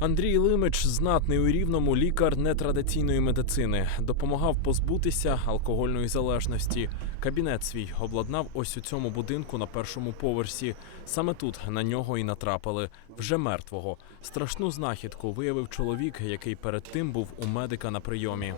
Андрій Лимич, знатний у рівному лікар нетрадиційної медицини, допомагав позбутися алкогольної залежності. Кабінет свій обладнав ось у цьому будинку на першому поверсі. Саме тут на нього і натрапили вже мертвого. Страшну знахідку виявив чоловік, який перед тим був у медика на прийомі.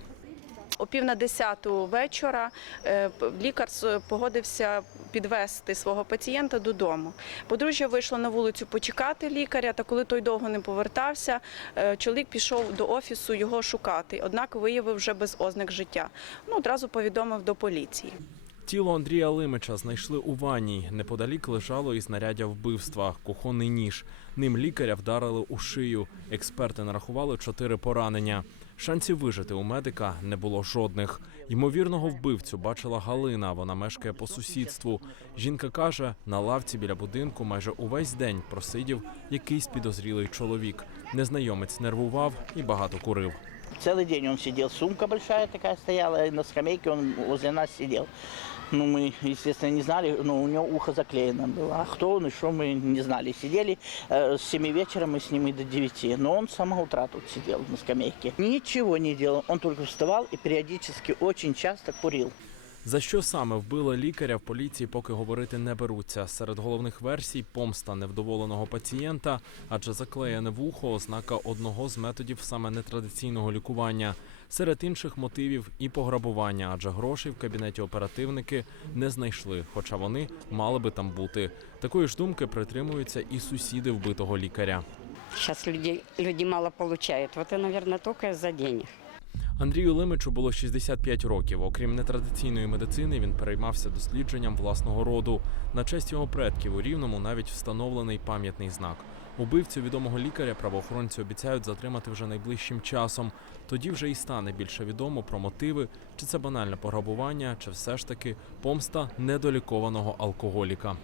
О пів на десяту вечора е, лікар погодився підвести свого пацієнта додому. Подружжя вийшло на вулицю почекати лікаря, та коли той довго не повертався, е, чоловік пішов до офісу його шукати, однак виявив вже без ознак життя. Ну, одразу повідомив до поліції. Тіло Андрія Лимича знайшли у ванній. Неподалік лежало і знаряддя вбивства, кухонний ніж. Ним лікаря вдарили у шию. Експерти нарахували чотири поранення. Шансів вижити у медика не було жодних. Ймовірного вбивцю бачила Галина. Вона мешкає по сусідству. Жінка каже, на лавці біля будинку майже увесь день просидів якийсь підозрілий чоловік. Незнайомець нервував і багато курив. Целый день он сидел, сумка большая такая стояла, и на скамейке он возле нас сидел. Ну, мы, естественно, не знали, но у него ухо заклеено было. А кто он и что, мы не знали. Сидели э, с 7 вечера, мы с ним и до 9. Но он с самого утра тут сидел на скамейке. Ничего не делал, он только вставал и периодически очень часто курил. За що саме вбили лікаря в поліції, поки говорити не беруться. Серед головних версій помста невдоволеного пацієнта, адже заклеєне вухо ознака одного з методів саме нетрадиційного лікування. Серед інших мотивів і пограбування, адже грошей в кабінеті оперативники не знайшли, хоча вони мали би там бути. Такої ж думки притримуються і сусіди вбитого лікаря. Сейчас люди, люди мало получают. Вот и, наверное, только из-за денег. Андрію Лимичу було 65 років. Окрім нетрадиційної медицини, він переймався дослідженням власного роду. На честь його предків у Рівному навіть встановлений пам'ятний знак. Убивцю відомого лікаря правоохоронці обіцяють затримати вже найближчим часом. Тоді вже і стане більше відомо про мотиви, чи це банальне пограбування, чи все ж таки помста недолікованого алкоголіка.